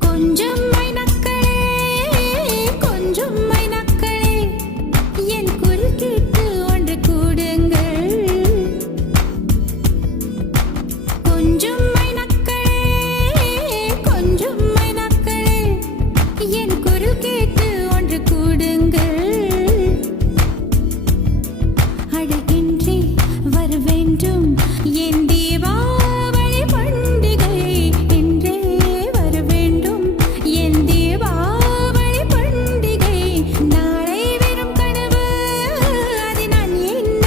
கொஞ்சம் மைனக்களே கொஞ்சம் மைனக்களே என் குரல் கேட்டு ஒன்று கூடுங்கள். கொஞ்சம் மைனக்களே கொஞ்சம் மைனக்களே என் குரல் கேட்டு ஒன்று கூடுங்கள். அழகின்றி வர வேண்டும் என் தீபா